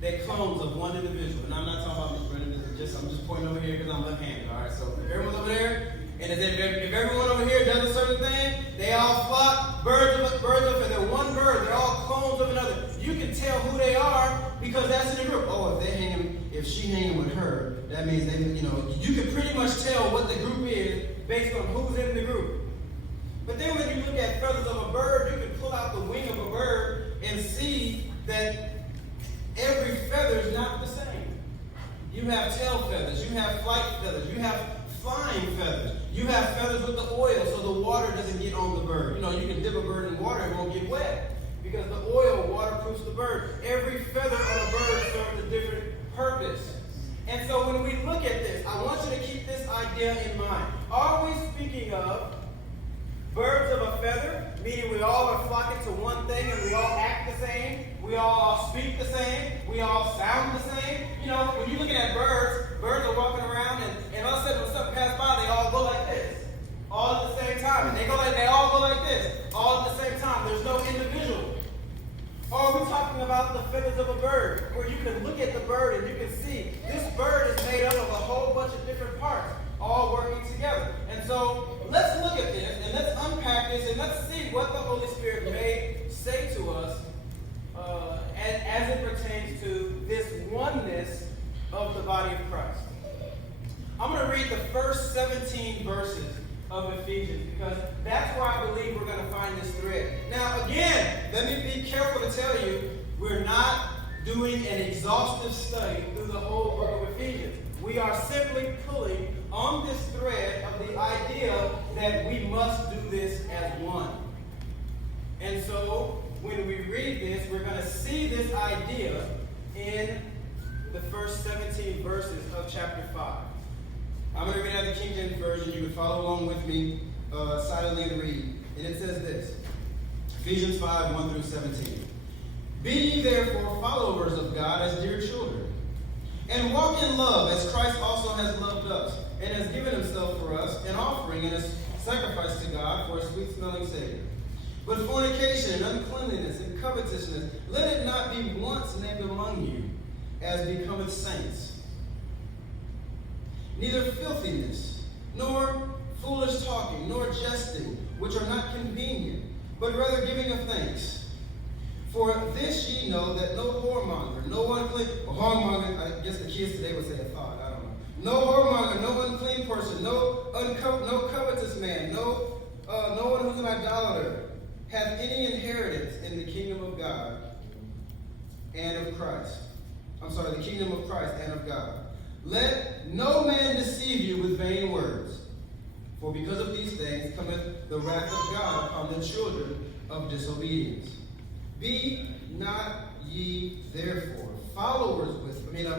they're clones of one individual. And I'm not talking about Miss Brennan. I'm just pointing over here because I'm left-handed. All right, so if everyone's over there, and if everyone over here does a certain thing, they all flock, birds of a, they're one bird. They're all clones of another. You can tell who they are because that's in the group. Oh, if she hanging with her, that means you can pretty much tell what the group is based on who's in the group. But then when you look at feathers of a bird, you can pull out the wing of a bird and see that every feather is not the same. You have tail feathers, you have flight feathers, you have flying feathers. You have feathers with the oil so the water doesn't get on the bird. You can dip a bird in water, it won't get wet because the oil waterproofs the bird. Every feather on a bird serves a different purpose. And so when we look at this, I want you to keep this idea in mind. Are we speaking of birds of a feather, meaning we all are flocking to one thing and we all act the same, we all speak the same, we all sound the same? When you're looking at birds are walking around and all of a sudden when something passes by, they all go like this, all at the same time. And they all go like this, all at the same time. There's no individual. Or are we talking about the feathers of a bird, where you can look at the bird and you can see this bird is made up of a whole bunch of different parts, all working together. And so let's look at this and let's unpack this and let's see what the Holy Spirit may say to us as it pertains to this oneness of the body of Christ. I'm going to read the first 17 verses of Ephesians because that's where I believe we're going to find this thread. Now again, let me be careful to tell you, we're not doing an exhaustive study through the whole book of Ephesians. We are simply pulling on this thread of the idea that we must do this as one. And so when we read this, we're going to see this idea in the first 17 verses of chapter 5. I'm going to read out the King James Version. You can follow along with me silently and read. And it says this, Ephesians 5, 1 through 17. Be ye therefore followers of God as dear children, and walk in love as Christ also has loved us, and has given himself for us, an offering and a sacrifice to God for a sweet-smelling Savior. But fornication and uncleanness and covetousness, let it not be once named among you, as becometh saints. Neither filthiness, nor foolish talking, nor jesting, which are not convenient, but rather giving of thanks. For this ye know that no whoremonger, no unclean, whoremonger, I guess the kids today would say a thought, I don't know. No whoremonger, no unclean person, no covetous man, no one who's an idolater, hath any inheritance in the kingdom of God and of Christ. The kingdom of Christ and of God. Let no man deceive you with vain words, for because of these things cometh the wrath of God upon the children of disobedience. Be not ye therefore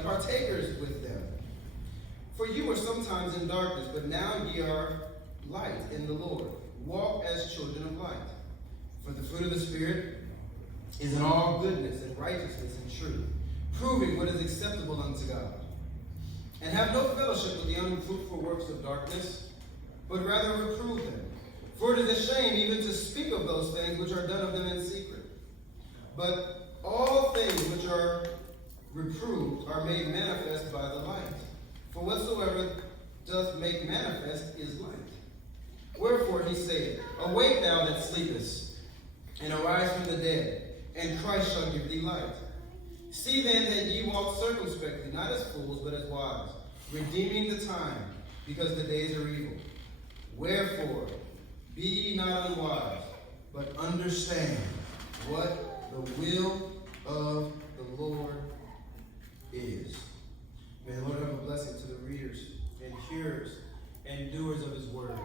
partakers with them. For you were sometimes in darkness, but now ye are light in the Lord. Walk as children of light. For the fruit of the Spirit is in all goodness and righteousness and truth, proving what is acceptable unto God. And have no fellowship with the unfruitful works of darkness, but rather reprove them. For it is a shame even to speak of those things which are done of them in secret. But all things which are reproved are made manifest by the light. For whatsoever doth make manifest is light. Wherefore he saith, Awake thou that sleepest, and arise from the dead, and Christ shall give thee light. See then that ye walk circumspectly, not as fools, but as wise, redeeming the time, because the days are evil. Wherefore, be ye not unwise, but understand what the will of the Lord is. May the Lord have a blessing to the readers and hearers and doers of his word.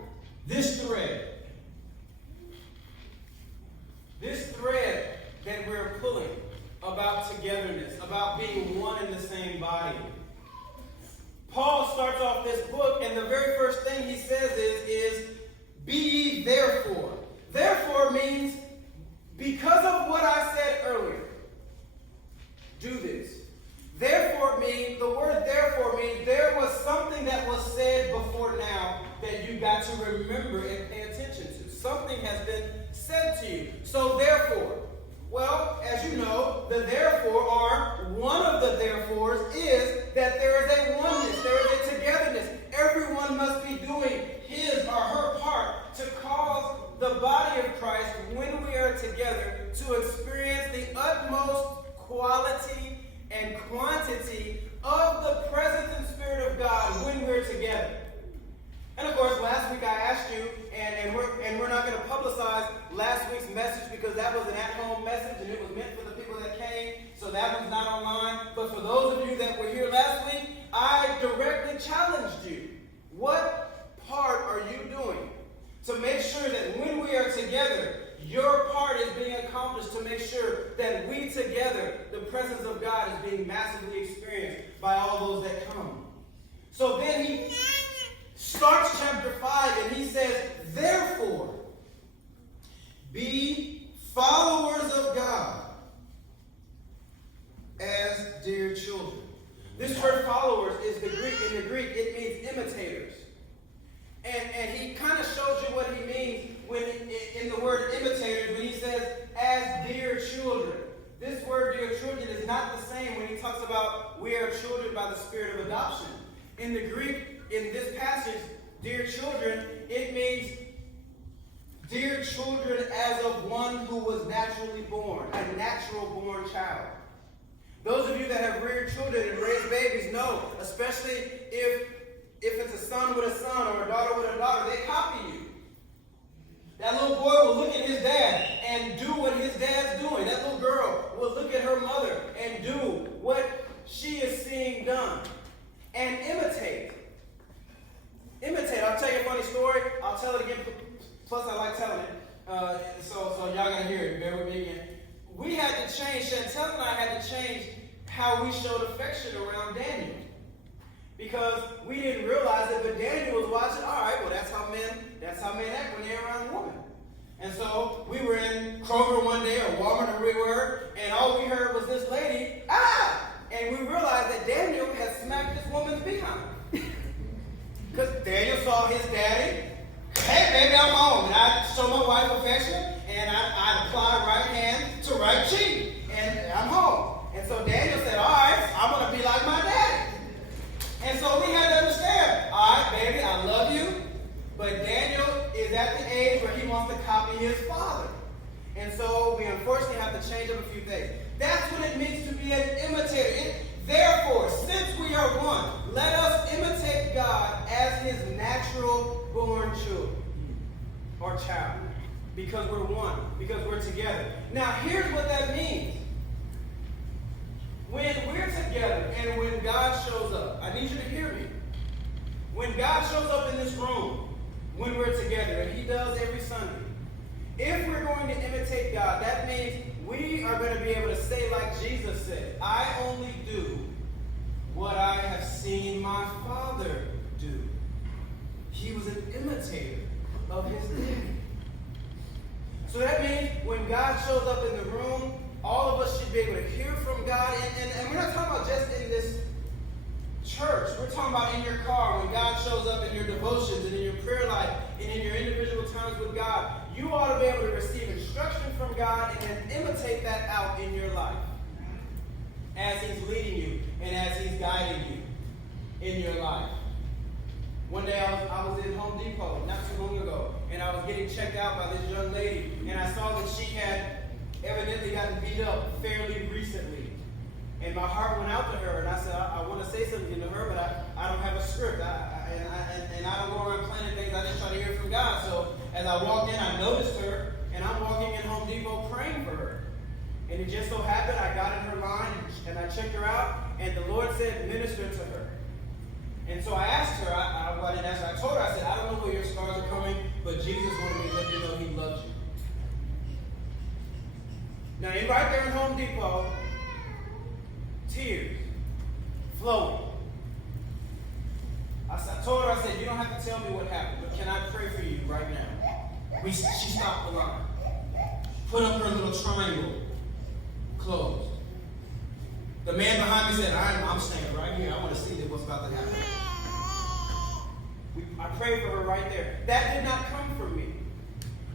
This thread that we're pulling about togetherness, about being one in the same body. Paul starts off this book, and the very first thing he says is be ye therefore. Therefore means because of what I said earlier, do this. Therefore means, the word therefore means there was something that was said before now that you got to remember and pay attention to. Something has been said to you. So therefore, well, as you know, the therefore are one of the quality and quantity of the presence and Spirit of God when we're together. And of course, last week I asked you, and we're not going to publicize last week's message because that was an at-home message and it was meant for the people that came, so that one's not online. But for those of you that were here last week, I directly challenged you. What part are you doing to make sure that when we are together, your part is being accomplished to make sure that we together, the presence of God is being massively experienced by all those that come. So then he starts chapter 5 and he says, therefore, be followers of God as dear children. This word followers is in the Greek, it means imitators. And he kind of shows you what he means when in the word imitators, when he says, as dear children. This word, dear children, is not the same when he talks about we are children by the spirit of adoption. In the Greek, in this passage, dear children, it means dear children as of one who was naturally born, a natural born child. Those of you that have reared children and raised babies know, especially if it's a son with a son or a daughter with a daughter, they copy you. That little boy will look at his dad and do what his dad's doing. That little girl will look at her mother and do what she is seeing done. And imitate. I'll tell you a funny story. I'll tell it again. Plus, I like telling it. So y'all gotta hear it. Bear with me again. We had to change, Chantel and I had to change how we showed affection around Daniel. Because we didn't realize it, but Daniel was watching, all right, well, that's how men act when they're around a woman. And so we were in Kroger one day, or Walmart, or we were, and all we heard was this lady, ah! And we realized that Daniel had smacked this woman's behind. Because Daniel saw his daddy, hey, baby, I'm home. And I show my wife affection, and I apply right hand to right cheek, and I'm home. And so Daniel said, all right, I'm going to be like my daddy. And so we had to understand, all right, baby, I love you, but Daniel is at the age where he wants to copy his father. And so we unfortunately have to change up a few things. That's what it means to be an imitator. Therefore, since we are one, let us imitate God as his natural born children or child. Because we're one, because we're together. Now, here's what that means. When we're together and when God shows up, I need you to hear me. When God shows up in this room, when we're together, and he does every Sunday, if we're going to imitate God, that means we are going to be able to say like Jesus said, I only do what I have seen my Father do. He was an imitator of his daddy. So that means when God shows up in the room, all of us should be able to hear from God. And we're not talking about just in this church. We're talking about in your car, when God shows up in your devotions and in your prayer life and in your individual times with God. You ought to be able to receive instruction from God and then imitate that out in your life as he's leading you and as he's guiding you in your life. One day I was in Home Depot not too long ago, and I was getting checked out by this young lady, and I saw that she had evidently gotten beat up fairly recently. And my heart went out to her, and I said, I want to say something to her, but I don't have a script. And I don't go around planning things. I just try to hear from God. So as I walked in, I noticed her, and I'm walking in Home Depot praying for her. And it just so happened, I got in her line, and I checked her out, and the Lord said, minister to her. And so I asked her, I didn't ask her, I told her, I said, I don't know where your scars are coming, but Jesus wanted me to let you know he loves you. Now, right there in Home Depot, tears flowing. I told her, I said, you don't have to tell me what happened, but can I pray for you right now? She stopped the line, put up her little triangle, closed. The man behind me said, I'm staying right here. I want to see what's about to happen. I prayed for her right there. That did not come from me.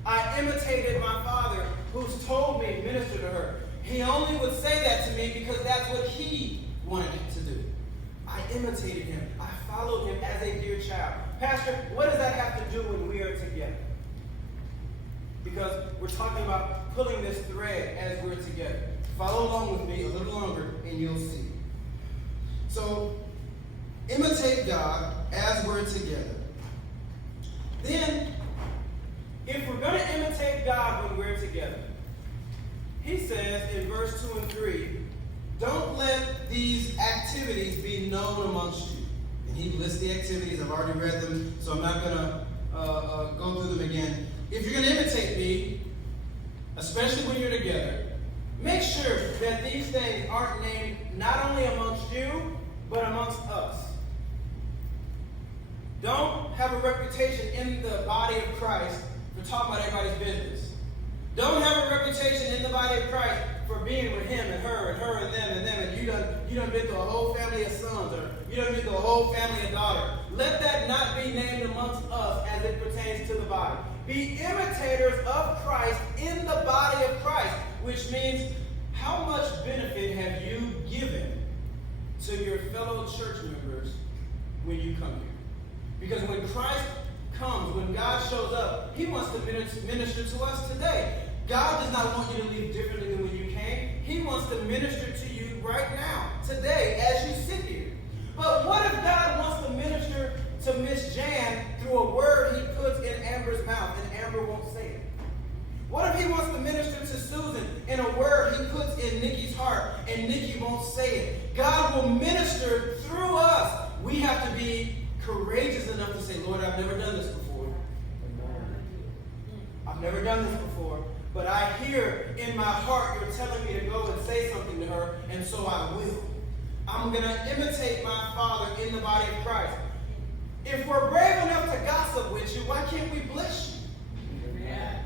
I imitated my Father, who's told me, minister to her. He only would say that to me because that's what he wanted to do. I imitated him. I followed him as a dear child. Pastor, what does that have to do when we are together? Because we're talking about pulling this thread as we're together. Follow along with me a little longer and you'll see. So, imitate God as we're together. Then, if we're going to imitate God when we're together, he says in verse 2 and 3, don't let these activities be known amongst you. And he lists the activities. I've already read them, so I'm not going to go through them again. If you're going to imitate me, especially when you're together, make sure that these things aren't named not only amongst you, but amongst us. Don't have a reputation in the body of Christ for talking about everybody's business. Don't have a reputation in the body of Christ for being with him and her and them, and you done been through a whole family of sons, or you done been through a whole family of daughters. Let that not be named amongst us as it pertains to the body. Be imitators of Christ in the body of Christ, which means how much benefit have you given to your fellow church members when you come here? Because when Christ comes, when God shows up, he wants to minister to us today. God does not want you to leave differently than when you came. He wants to minister to you right now, today, as you sit here. But what if God wants to minister to Miss Jan through a word he puts in Amber's mouth and Amber won't say it? What if he wants to minister to Susan in a word he puts in Nikki's heart and Nikki won't say it? God will minister through us. We have to be courageous enough to say, Lord, I've never done this before. I've never done this before. But I hear in my heart you're telling me to go and say something to her, and so I will. I'm going to imitate my Father in the body of Christ. If we're brave enough to gossip with you, why can't we bless you? Yeah.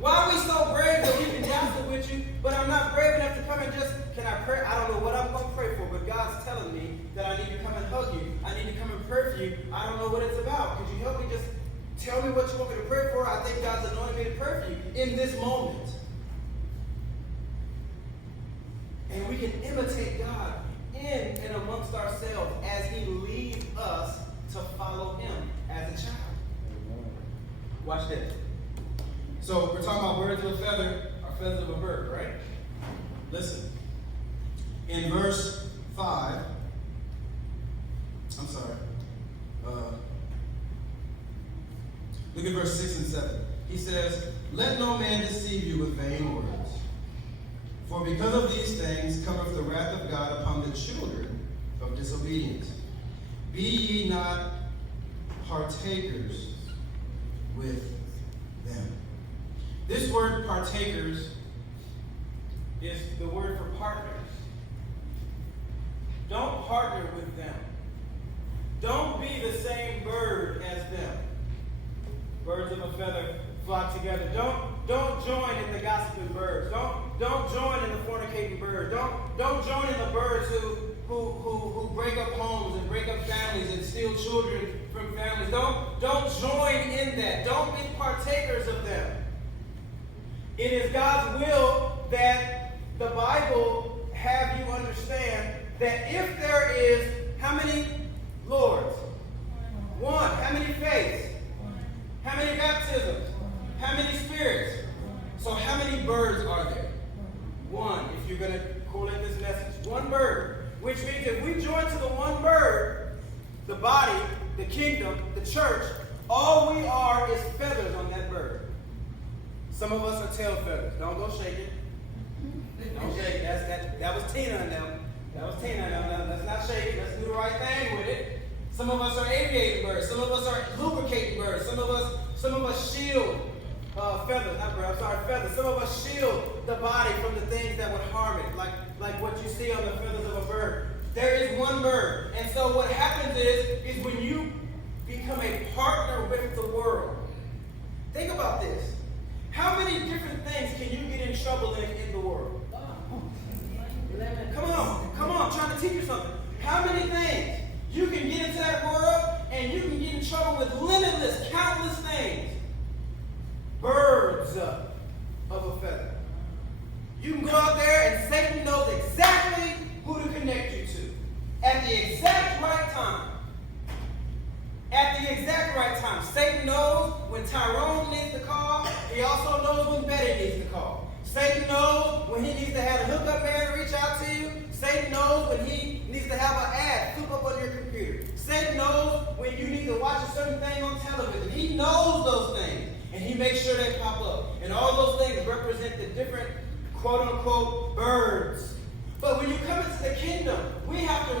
Why are we so brave that we can gossip with you, but I'm not brave enough to come and just, can I pray? I don't know what I'm going to pray for, but God's telling me that I need to come and hug you. I need to come and pray for you. I don't know what it's about. Could you help me just tell me what you want me to pray for? I think God's anointed me to pray for you in this moment. And we can imitate God in and amongst ourselves as he leads us to follow him as a child. Watch this. So we're talking about birds of a feather are feathers of a bird, right? Listen. In verse 5, I'm sorry. Look at verse 6 and 7. He says, let no man deceive you with vain words. For because of these things cometh the wrath of God upon the children of disobedience. Be ye not partakers with them. This word partakers is the word for partners. Don't partner with them. Don't be the same bird as them. Birds of a feather flock together. Don't join in the gossiping birds. Don't join in the fornicating birds. Don't join in the birds who break up homes and break up families and steal children from families. Don't join in that. Don't be partakers of them. It is God's will that the Bible have you understand that if there is how many Lords? One. How many faiths? How many baptisms? How many spirits? So how many birds are there? One, if you're going to correlate this message. One bird. Which means if we join to the one bird, the body, the kingdom, the church, all we are is feathers on that bird. Some of us are tail feathers. Don't go shake it. Don't shake it. That was Tina and them. That was Tina and them. Let's not shake it. Let's do the right thing with it. Some of us are aviating birds. Some of us are lubricating birds. Some of us shield feathers. Not birds. I'm sorry, feathers. Some of us shield the body from the things that would harm it, like what you see on the feathers of a bird. There is one bird, and so what happens is when you become a partner with the world. Think about this. How many different things can you get in trouble in the world? Come on, I'm trying to teach you something. How many things? You can get into that world and you can get in trouble with limitless, countless things. Birds of a feather. You can go out there and Satan knows exactly who to connect you to. At the exact right time. At the exact right time. Satan knows when Tyrone needs to call. He also knows when Betty needs to call. Satan knows when he needs to have a hookup man reach out to you. Satan knows when he needs to have an ad flip up on your computer. Satan knows when you need to watch a certain thing on television. He knows those things. And he makes sure they pop up. And all those things represent the different quote-unquote birds. But when you come into the kingdom, we have to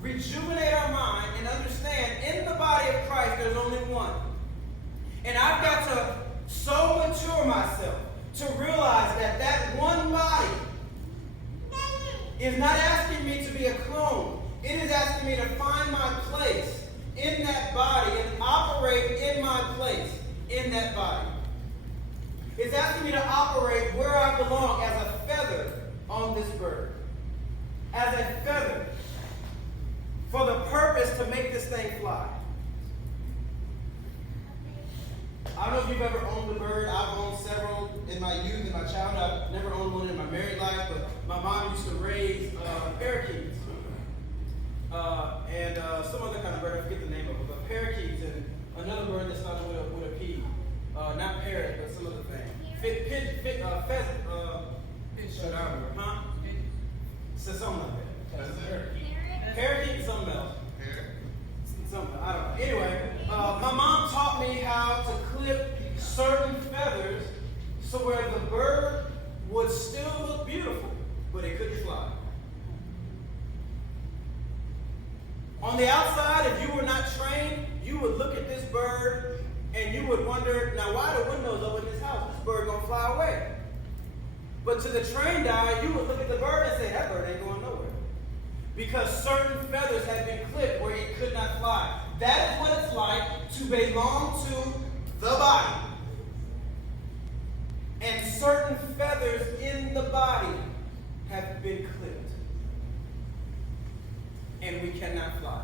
rejuvenate our mind and understand in the body of Christ there's only one. And I've got to so mature myself to realize that that one body is not asking me to be a clone. It is asking me to find my place in that body and operate in my place in that body. It's asking me to operate where I belong as a feather on this bird. As a feather. For the purpose to make this thing fly. I don't know if you've ever owned a bird. I've owned several in my youth, in my childhood. I've never owned one in my married life, but my mom used to raise parakeets. And some other kind of bird, I forget the name of it, but parakeets and another bird that started with a P. Not parrot, but some other thing. Pheasant. Huh? So something like that. Parakeet and something else. Something, I don't know. Anyway, my mom taught me how to clip certain feathers so where the bird would still look beautiful, but it couldn't fly. On the outside, if you were not trained, you would look at this bird and you would wonder, now why are the windows open in this house? This bird gonna fly away. But to the trained eye, you would look at the bird and say, that bird ain't going nowhere. Because certain feathers had been clipped where it could not fly. That is what it's like to belong to the body. And certain feathers in the body have been clipped. And we cannot fly.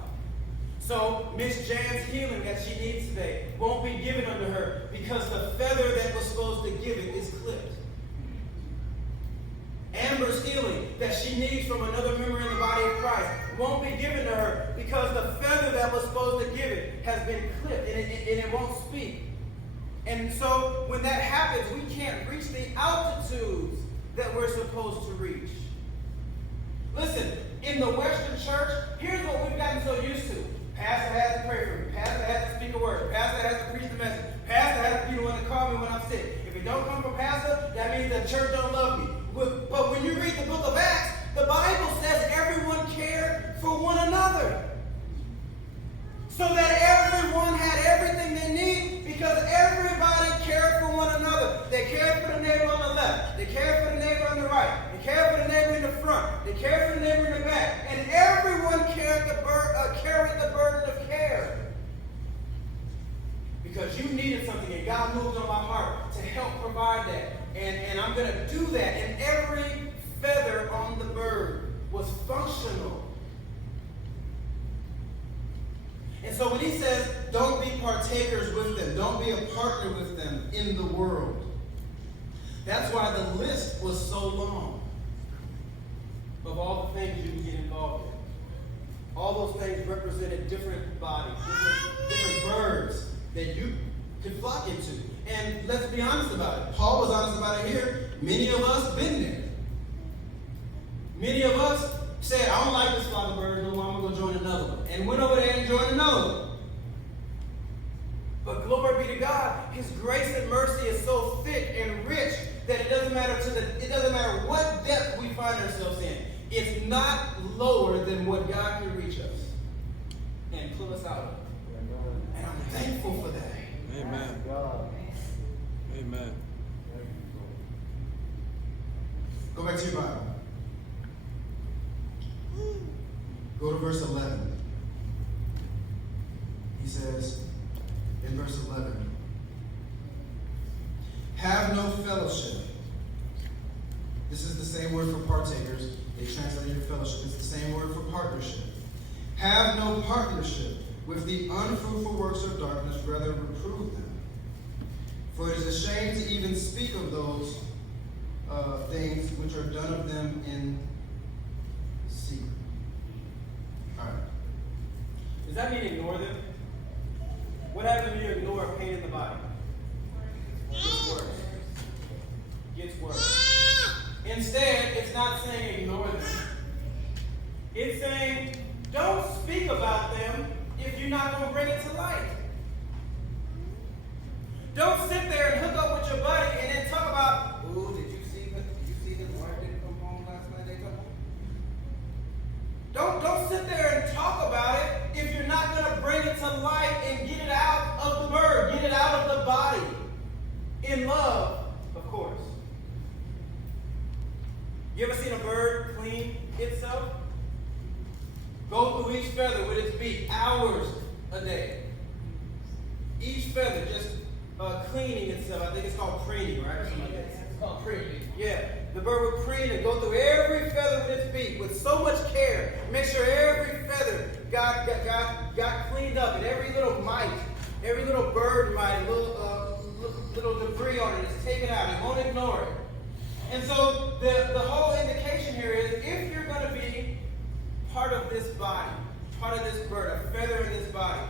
So Miss Jan's healing that she needs today won't be given unto her because the feather that was supposed to give it is clipped. Amber's healing that she needs from another member in the body of Christ won't be given to her because the feather that was supposed to give it has been clipped and it won't speak. And so when that happens, we can't reach the altitudes that we're supposed to reach. Listen, in the Western church, here's what we've gotten so used to. Pastor has to pray for me. Pastor has to speak a word. Pastor has to preach the message. Pastor has to be the one to call me when I'm sick. If it don't come from pastor, that means the church don't love me. But when you read the book of Acts, the Bible says everyone cared for one another. So that everyone had everything they need because everybody cared for one another. They cared for the neighbor on the left. They cared for the neighbor on the right. They cared for the neighbor in the front. They cared for the neighbor in the back. And everyone carried the burden of care. Because you needed something and God moved on my heart to help provide that. And I'm going to do that. And every feather on the bird was functional. And so when he says, don't be partakers with them, don't be a partner with them in the world, that's why the list was so long of all the things you can get involved in. All those things represented different bodies, different birds that you could flock into. And let's be honest about it. Paul was honest about it here. Many of us been there. Many of us said, I don't like this flock of birds no more, I'm going to go join another one. And went over there and joined another one. But glory be to God, his grace and mercy is so thick and rich that it doesn't matter what depth we find ourselves in. It's not lower than what God can reach us and pull us out of. And I'm thankful for that. Amen. Amen. Go back to your Bible. Go to verse 11. He says in verse 11, have no fellowship. This is the same word for partakers. They translated fellowship. It's the same word for partnership. Have no partnership with the unfruitful works of darkness, rather reprove them. For it is a shame to even speak of those things which are done of them in secret. All right. Does that mean ignore them? What happens when you ignore pain in the body? It gets worse. It gets worse. you're not going to bring it to light. Don't sit there and hook up with your buddy and then talk about, ooh, did you see this wife didn't come home last night? They come home. Don't sit there and talk about it if you're not going to bring it to light and get it out of the bird, get it out of the body. In love, of course. You ever seen a bird clean itself? Go through each feather with its beak, hours a day. Each feather just cleaning itself. I think it's called preening, right? Or something like that. It's called preening. Yeah. The bird will preen and go through every feather with its beak with so much care. Make sure every feather got cleaned up, and every little mite, every little bird mite, little debris on it is taken out. It won't ignore it. And so the whole indication here is if you're going to be part of this body, part of this bird, a feather in this body,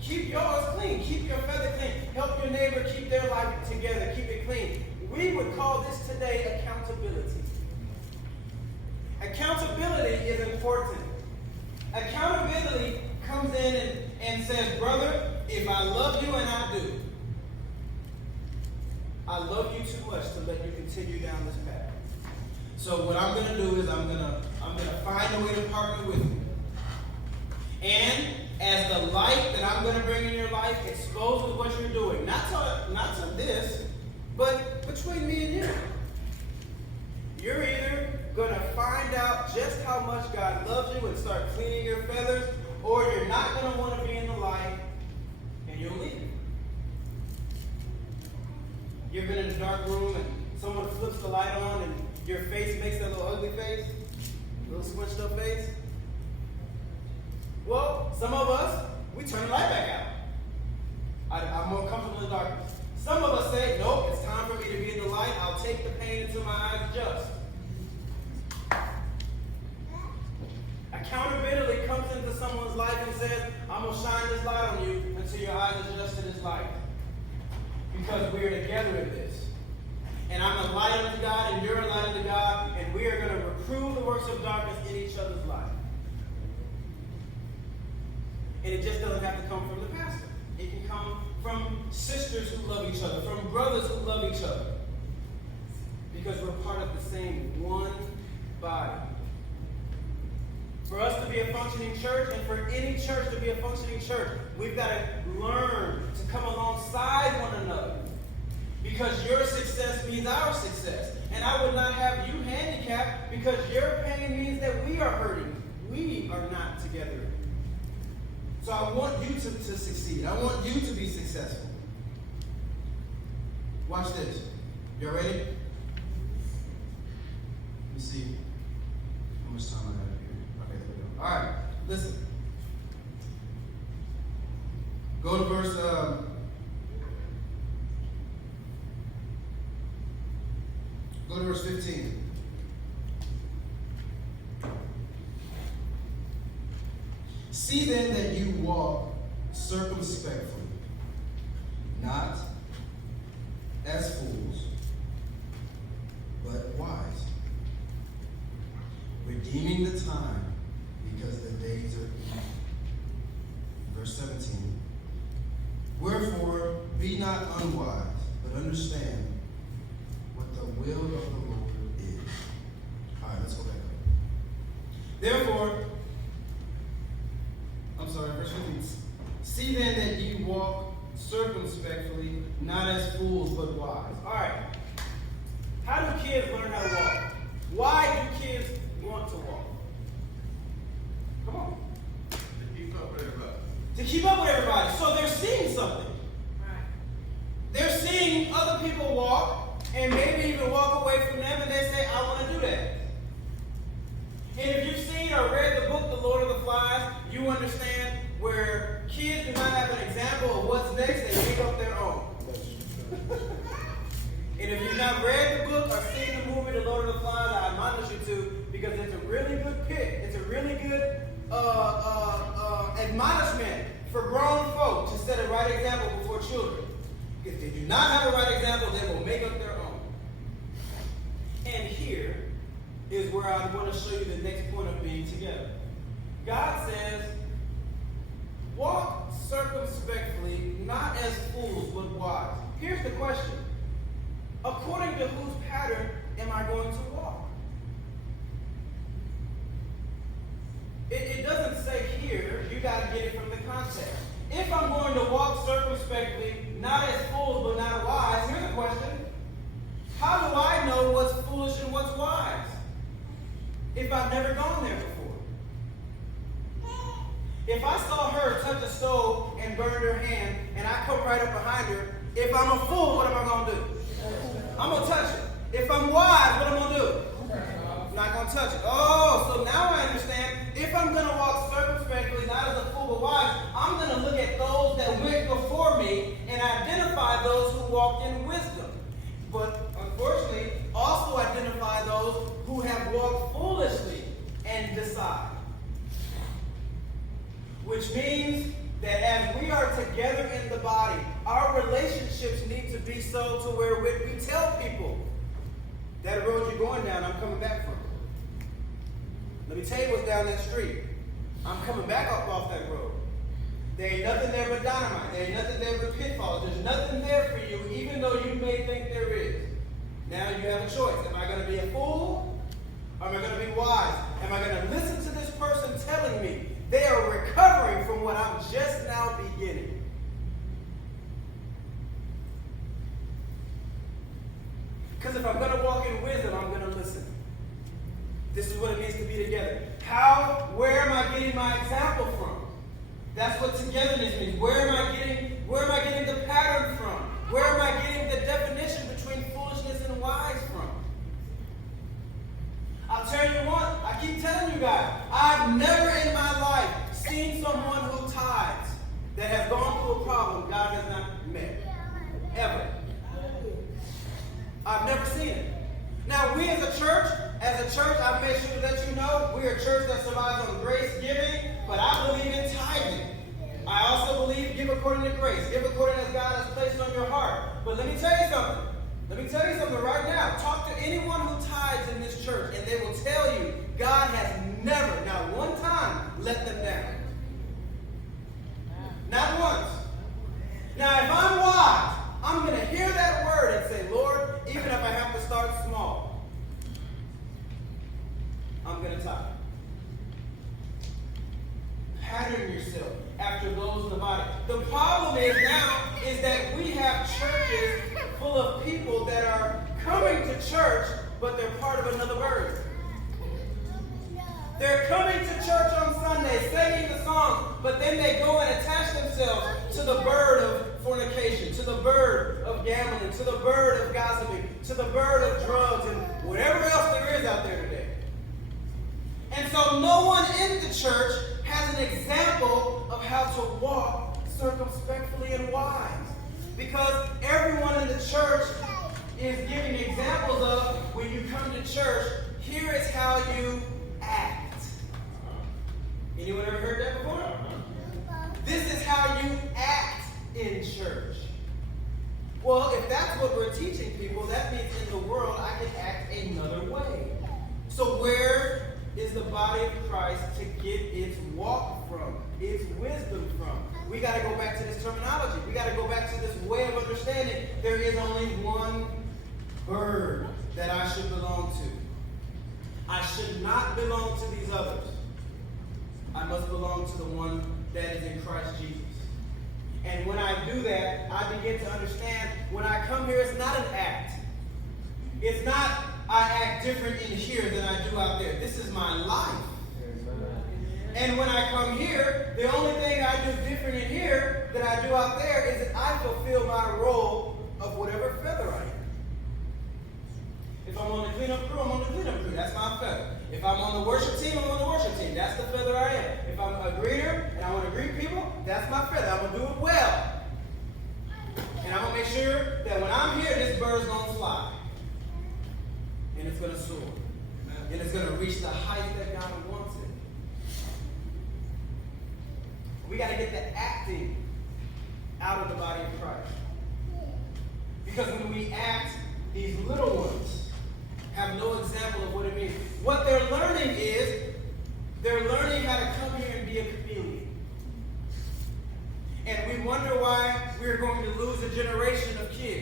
keep yours clean. Keep your feather clean. Help your neighbor keep their life together. Keep it clean. We would call this today accountability. Accountability is important. Accountability comes in and says, brother, if I love you, and I do, I love you too much to let you continue down this path. So what I'm going to do is I'm going to find a way to partner with you. And as the light that I'm going to bring in your life exposes what you're doing, not to this, but between me and you. You're either going to find out just how much God loves you and start cleaning your feathers, or you're not going to want to be in the light and you'll leave. You've been in a dark room and someone flips the light on and your face makes that little ugly face, little squinched up face. Well, some of us, we turn the light back out. I'm more comfortable in the darkness. Some of us say, nope, it's time for me to be in the light. I'll take the pain until my eyes adjust. Accountability comes into someone's life and says, I'm going to shine this light on you until your eyes adjust to this light. Because we're together in this. And I'm a light unto God, and you're a light unto God, and we are going to reprove the works of darkness in each other's life. And it just doesn't have to come from the pastor. It can come from sisters who love each other, from brothers who love each other. Because we're part of the same one body. For us to be a functioning church, and for any church to be a functioning church, we've got to learn to come alongside one another. Because your success means our success. And I would not have you handicapped because your pain means that we are hurting. We are not together. So I want you to succeed. I want you to be successful. Watch this. You ready? Let me see how much time I have here. Okay, there we go. All right, listen. Go to verse 15. See then that you walk circumspectly, not as fools, but wise, redeeming the time because the days are evil. Verse 17. Wherefore, be not unwise, but understand what the will of the Lord is. All right, let's go back up. Therefore, verse 15. See then that ye walk circumspectly, not as fools, but wise. All right. How do kids learn how to walk? Why do kids want to walk? Come on. To keep up with everybody. To keep up with everybody. So they're seeing something. Right. They're seeing other people walk, and maybe even walk away from them, and they say, I want to do that. And if you've seen or read the book, The Lord of the Flies, you understand where kids do not have an example of what's next, they make up their own. And if you've not read the book or seen the movie, The Lord of the Flies, I admonish you to, because it's a really good pick. It's a really good admonishment for grown folk to set a right example before children. If they do not have a right example, they will make up their own. And here is where I want to show you the next point of being together. God says, walk here's the question. According to whose pattern am I going to walk? It doesn't say here. You got to get it from the context. If I'm going to walk circumspectly, not as fools but not wise, here's the question. How do I know what's foolish and what's wise if I've never gone there before? If I saw her touch a stove and burned her hand, and I come right up behind her, if I'm a fool, what am I going to do? I'm going to touch it. If I'm wise, what am I going to do? I'm not going to touch it. Oh, so now I understand. If I'm going to walk circumspectly, not as a fool but wise, I'm going to look at those that went before me and identify those who walked in wisdom. But unfortunately, also identify those who have walked foolishly and decide. Which means that as we are together in the body, our relationships need to be so to where we tell people, that road you're going down, I'm coming back from. Let me tell you what's down that street. I'm coming back up off that road. There ain't nothing there but dynamite. There ain't nothing there but pitfalls. There's nothing there for you, even though you may think there is. Now you have a choice. Am I going to be a fool? Or am I going to be wise? Am I going to listen to this person telling me they are recovering from what I'm just now beginning? Because if I'm going to walk in wisdom, I'm going to listen. This is what it means to be together. Where am I getting my example from? That's what togetherness means. Where am I getting the pattern from? Where am I getting the definition between foolishness and wise from? I'll tell you what, I keep telling you guys, I've never in my life seen someone who tithes that has gone through a problem God has not met. Ever. I've never seen it. Now, we as a church, I've made sure to let you know, we're a church that survives on grace giving, but I believe in tithing. I also believe give according to grace. Give according as God has placed on your heart. But let me tell you something. Let me tell you something right now. Talk to anyone who tithes in this church, and they will tell you God has never, not one time, let them down. Not once. Now, if I'm wise, I'm going to hear that word and say, Lord, even if I have to start small, I'm going to tithe. Pattern yourself after those in the body. The problem is now is that we have churches full of people that are coming to church, but they're part of another bird. They're coming to church on Sunday, singing the song, but then they go and attach themselves to the bird of fornication, to the bird of gambling, to the bird of gossiping, to the bird of drugs, and whatever else there is out there today. And so no one in the church has an example of how to walk circumspectly and wise. Because everyone in the church is giving examples of when you come to church, here is how you act. Anyone ever heard that before? This is how you act in church. Well, if that's what we're teaching people, that means in the world I can act another way. So where is the body of Christ to get its walk from, its wisdom from? We got to go back to this terminology. We got to go back to this way of understanding. There is only one bird that I should belong to. I should not belong to these others. I must belong to the one that is in Christ Jesus. And when I do that, I begin to understand when I come here, it's not an act. It's not I act different in here than I do out there. This is my life. And when I come here, the only thing I do different in here than I do out there is that I fulfill my role of whatever feather I am. If I'm on the cleanup crew, I'm on the cleanup crew. That's my feather. If I'm on the worship team, I'm on the worship team. That's the feather I am. If I'm a greeter and I want to greet people, that's my feather. I'm going to do it well. And I'm going to make sure that when I'm here, this bird's going to fly. And it's going to soar. And it's going to reach the height that God wants it. We got to get the acting out of the body of Christ. Because when we act, these little ones have no example of what it means. What they're learning is, they're learning how to come here and be a chameleon. And we wonder why we're going to lose a generation of kids.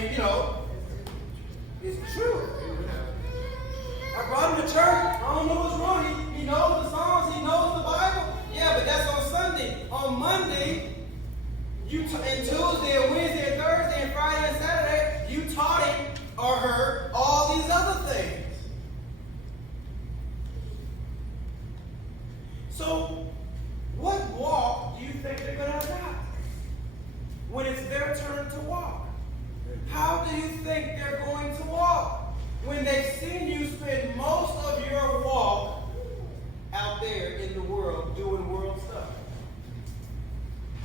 mean, it's true. I brought him to church. I don't know what's wrong. He knows the songs. He knows the Bible. Yeah, but that's on Sunday. On Monday, and Tuesday and Wednesday and Thursday and Friday and Saturday, you taught him or her all these other things. So, what walk do you think they're going to adopt when it's their turn to walk? How do you think they're going to walk when they've seen you spend most of your walk out there in the world doing world stuff?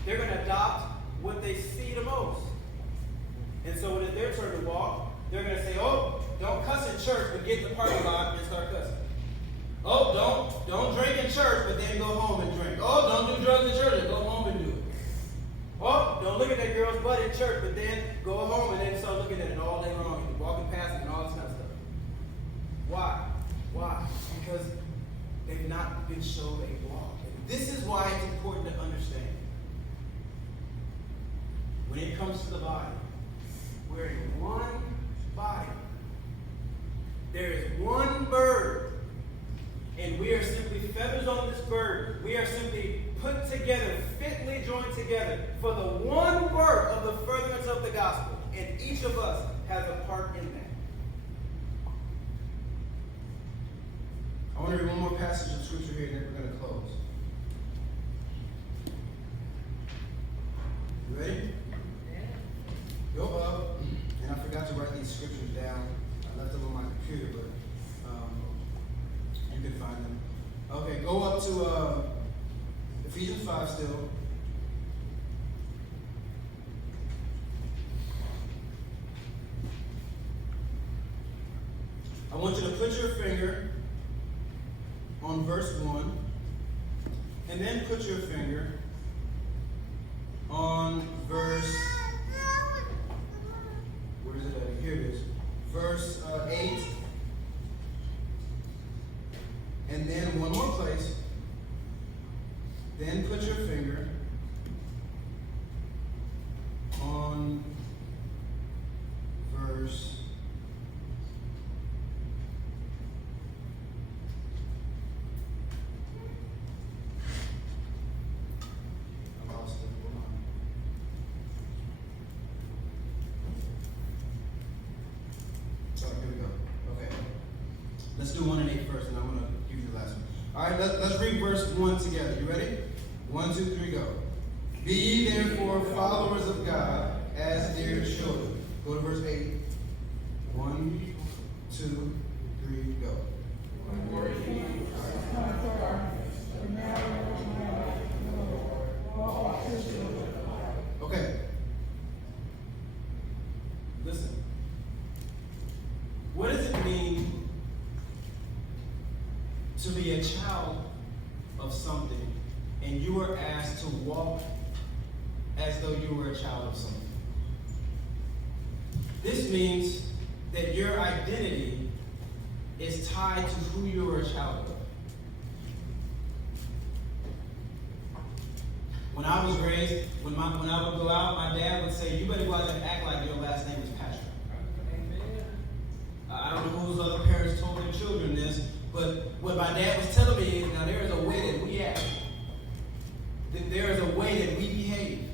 They're going to adopt what they see the most. And so when it's their turn to walk, they're going to say, oh, don't cuss in church, but get in the parking lot and start cussing. Oh, don't drink in church, but then go home and drink. Oh, don't do drugs in church, and go home and do it. Oh, don't look at that girl's butt in church, but then go home and then start looking at it all day long, and walking past it and all this kind of stuff. Why? Why? Because they've not been shown a walk. And this is why it's important to understand. When it comes to the body, we're in one body. There is one bird, and we are simply feathers on this bird. We are simply put together, fitly joined together for the one work of the furtherance of the gospel. And each of us has a part in that. I want to read one more passage of scripture here, and then we're going to close. You ready? Go up, and I forgot to write these scriptures down. I left them on my computer, but you can find them. Okay, go up to Ephesians 5 still. I want you to put your finger on verse 1, and then put your finger on verse, where is it at? Here it is. Verse 8. And then one more place. Then put your finger on verse 1 and 8 first, and I'm going to give you the last one. All right, let's read verse 1 together. You ready? 1, 2, 3, go. Be ye therefore followers of God as dear children. Go to verse 8. 1, 2, 3, go. Okay. Listen. What does it mean to be a child of something and you are asked to walk as though you were a child of something? This means that your identity is tied to who you are a child of. When I was raised, when I would go out, my dad would say, you better go out there and act like your last name is Patrick. I don't know whose other parents told their children this, but what my dad was telling me is, now there is a way that we act. There is a way that we behave.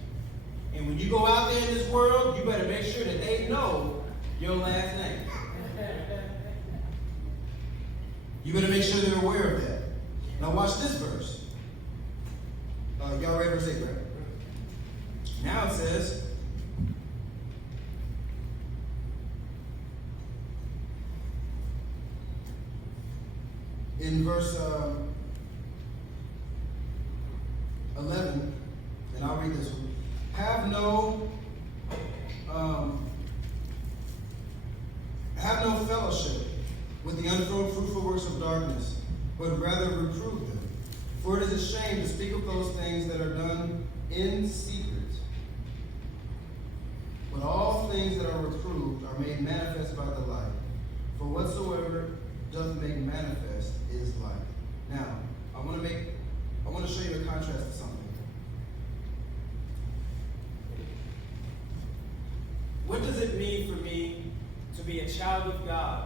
And when you go out there in this world, you better make sure that they know your last name. You better make sure they're aware of that. Now watch this verse. Y'all ready? Verse 8, right? Now it says, in verse 11, and I'll read this one. Have no fellowship with the unfruitful works of darkness, but rather reprove them. For it is a shame to speak of those things that are done in secret. But all things that are reproved are made manifest by the light. For whatsoever doth make manifest is light. Now, I want to show you a contrast to something. What does it mean for a child of God,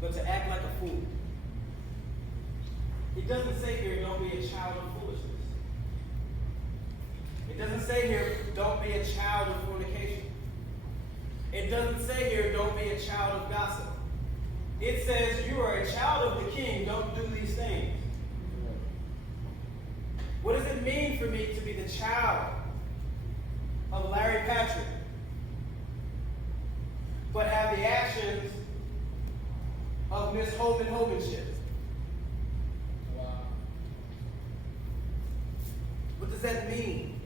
but to act like a fool. It doesn't say here, don't be a child of foolishness. It doesn't say here, don't be a child of fornication. It doesn't say here, don't be a child of gossip. It says you are a child of the King, don't do these things. What does it mean for me to be the child of Larry Patrick, but have the actions of Miss Hobanship? What does that mean?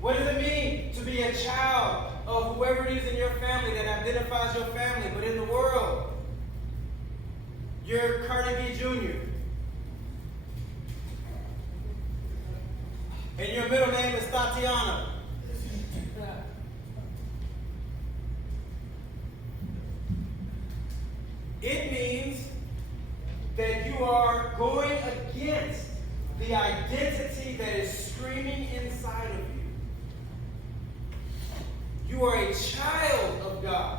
What does it mean to be a child of whoever it is in your family that identifies your family, but in the world, you're Cardi B Jr. and your middle name is Tatiana? It means that you are going against the identity that is screaming inside of you. You are a child of God.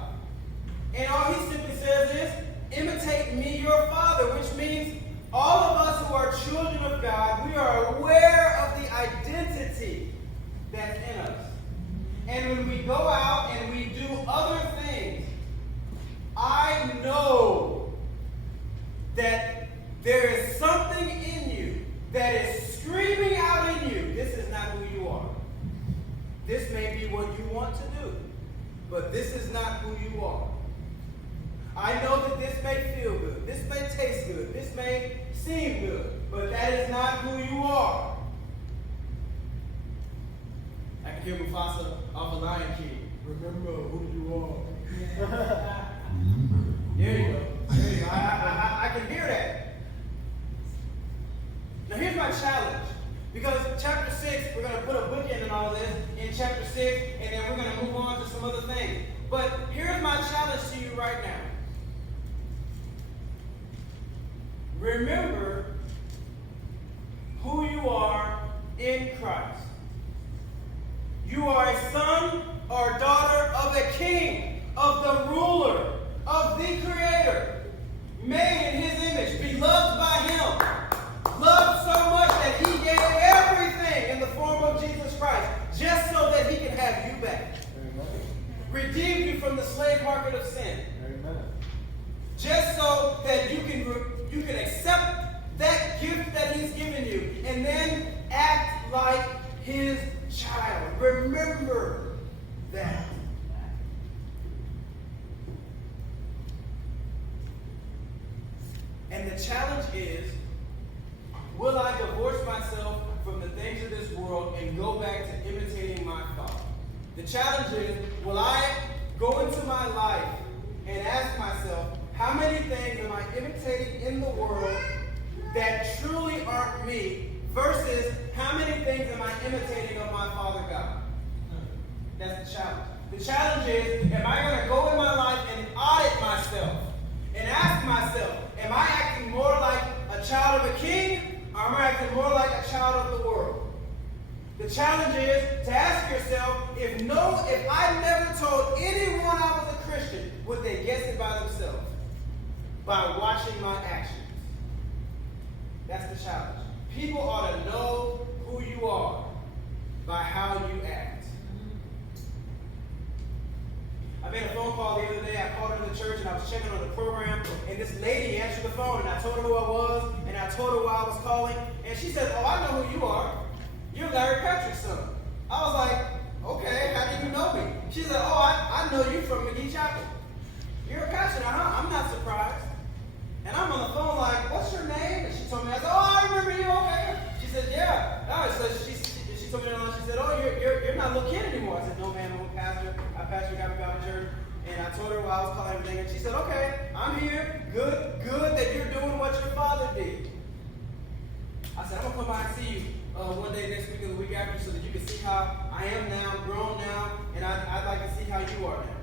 And all he simply says is, imitate me, your Father, which means all of us who are children of God, we are aware of the identity that's in us. And when we go out and we do other things, I know that there is something in you that is screaming out in you, this is not who you are. This may be what you want to do, but this is not who you are. I know that this may feel good, this may taste good, this may seem good, but that is not who you are. I can hear Mufasa off of Lion King. Remember who you are. There you go. There you go. I can hear that. Now here's my challenge. Because chapter 6, we're going to put a bookend in all this in chapter 6, and then we're going to move on to some other things. But here's my challenge to you right now. Remember who you are in Christ. You are a son or daughter of a king, of the ruler, of the Creator, made in His image, beloved by Him, loved so much that He gave everything in the form of Jesus Christ, just so that He can have you back. Amen. Redeemed you from the slave market of sin. Amen. Just so that you can accept that gift that He's given you, and then act like His child. Remember that. And the challenge is, will I divorce myself from the things of this world and go back to imitating my Father? The challenge is, will I go into my life and ask myself, how many things am I imitating in the world that truly aren't me, versus how many things am I imitating of my Father God? That's the challenge. The challenge is, am I going to go in my life and audit myself and ask myself, am I acting more like a child of a king, or am I acting more like a child of the world? The challenge is to ask yourself, if I never told anyone I was a Christian, would they guess it by themselves? By watching my actions. That's the challenge. People ought to know who you are by how you act. I made a phone call the other day. I called into the church and I was checking on the program, and this lady answered the phone, and I told her who I was, and I told her why I was calling, and she said, "Oh, I know who you are. You're Larry Patrick's son." I was like, "Okay, how do you know me?" She said, "Oh, I know you from McGee Chapel. You're a pastor now, huh? I'm not surprised." And I'm on the phone like, "What's your name?" And she told me, I said, "Oh, I remember you, okay." She said, "Yeah." All right, so she told me, she said, "Oh, you're not a little kid anymore." I said, "No, ma'am, I'm a pastor. I pastor God's Bible Church." And I told her why I was calling everything. And she said, "Okay, I'm here. Good that you're doing what your father did." I said, "I'm going to come by and see you one day next week or the week after so that you can see how I am now, grown now, and I'd like to see how you are now."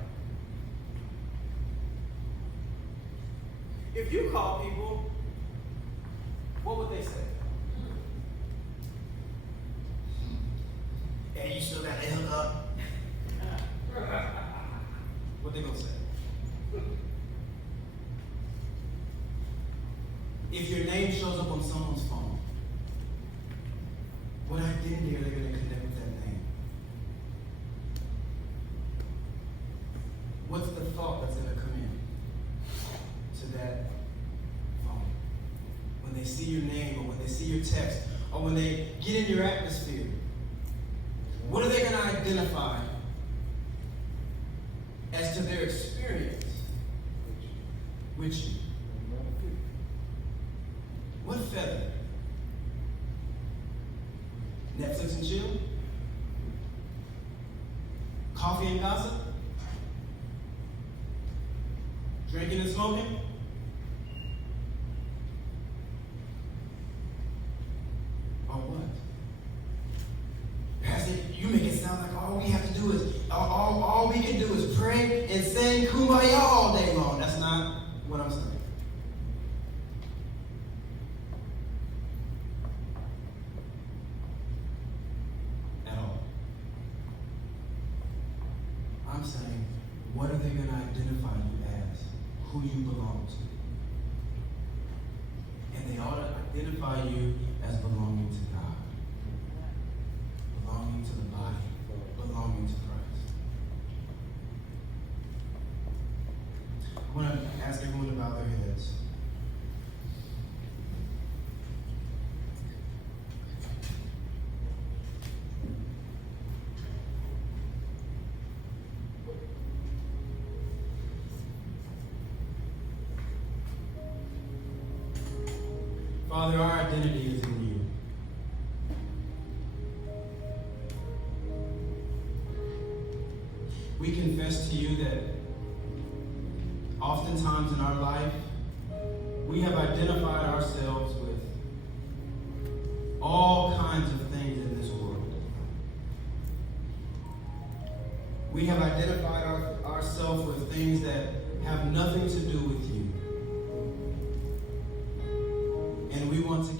If you call people, what would they say? "Hey, you still got the hook up?" they gonna say? If your name shows up on someone's phone, what identity are they going to connect with that name? What's the thought that's going to come in to that phone? When they see your name, or when they see your text, or when they get in your atmosphere, what are they going to identify as to their experience with you? What feather? Netflix and chill? Coffee and gossip? Drinking and smoking? Or what? Pastor, you make it sound like all we have to do is, all we can do is pray and sing kumbaya all day long. That's not what I'm saying. I'm saying, what are they going to identify you as? Who you belong to? And they ought to identify you as belonging to God, belonging to the body, belonging to Christ. I want to ask everyone to bow their heads. Father, our identity is in you. We confess to you that oftentimes in our life, we have identified ourselves with all kinds of things in this world. We have identified ourselves with things that have nothing to do with you. And we want to